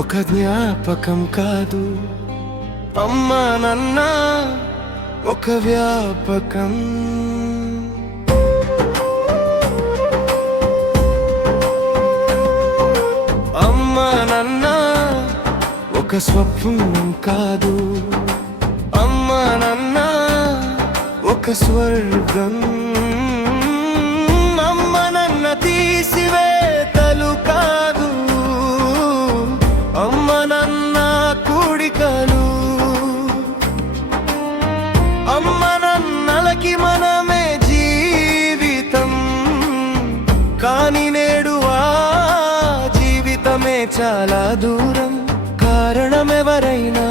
ఒక జ్ఞాపకం కాదు, అమ్మా నాన్న ఒక వ్యాపకం. అమ్మా నాన్న ఒక స్వప్నం కాదు, అమ్మా నాన్న ఒక స్వర్గం. అమ్మ నన్న తీసివేతలు కాదు, అమ్మ నన్న కూడికలు. అమ్మ నన్నలకి మనమే జీవితం, కాని నేడు ఆ జీవితమే చాలా దూరం. కారణమెవరైనా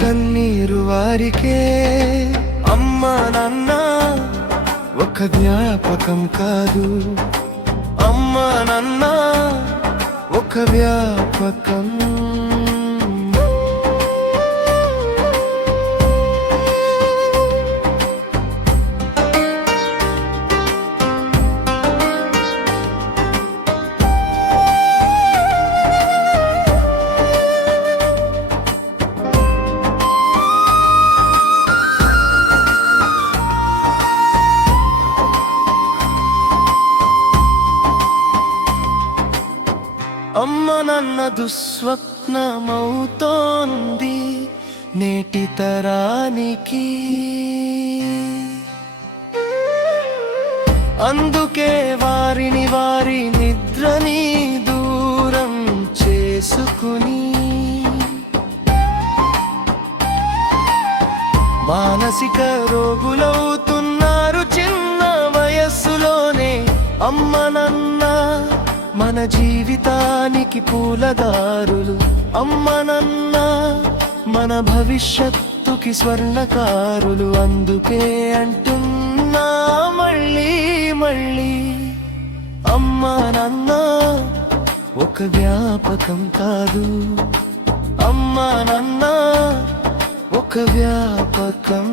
కన్నీరు వారికే. అమ్మా నాన్న ఒక జ్ఞాపకం కాదు, అమ్మా నాన్న ఒక వ్యాపకం. అమ్మ నన్న దుస్వప్నమవుతోంది నేటి తరానికి. అందుకే వారిని వారి నిద్రని దూరం చేసుకుని మానసిక రోగులవుతున్నారు చిన్న వయస్సులోనే. అమ్మ నాన్న మన జీవితానికి పూలదారులు, అమ్మ నాన్న మన భవిష్యత్తుకి స్వర్ణకారులు. అందుకే అంటున్నా మళ్ళీ మళ్ళీ, అమ్మా నాన్న ఒక వ్యాపకం కాదు, అమ్మా నాన్న ఒక వ్యాపకం.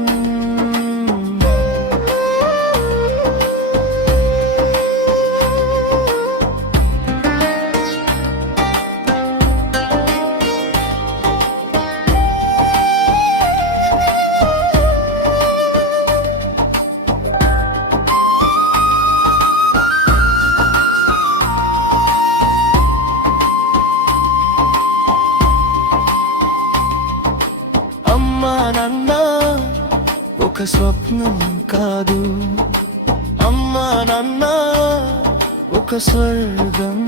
అమ్మా నాన్న ఒక స్వప్నం కాదు, అమ్మా నాన్న ఒక స్వర్గం.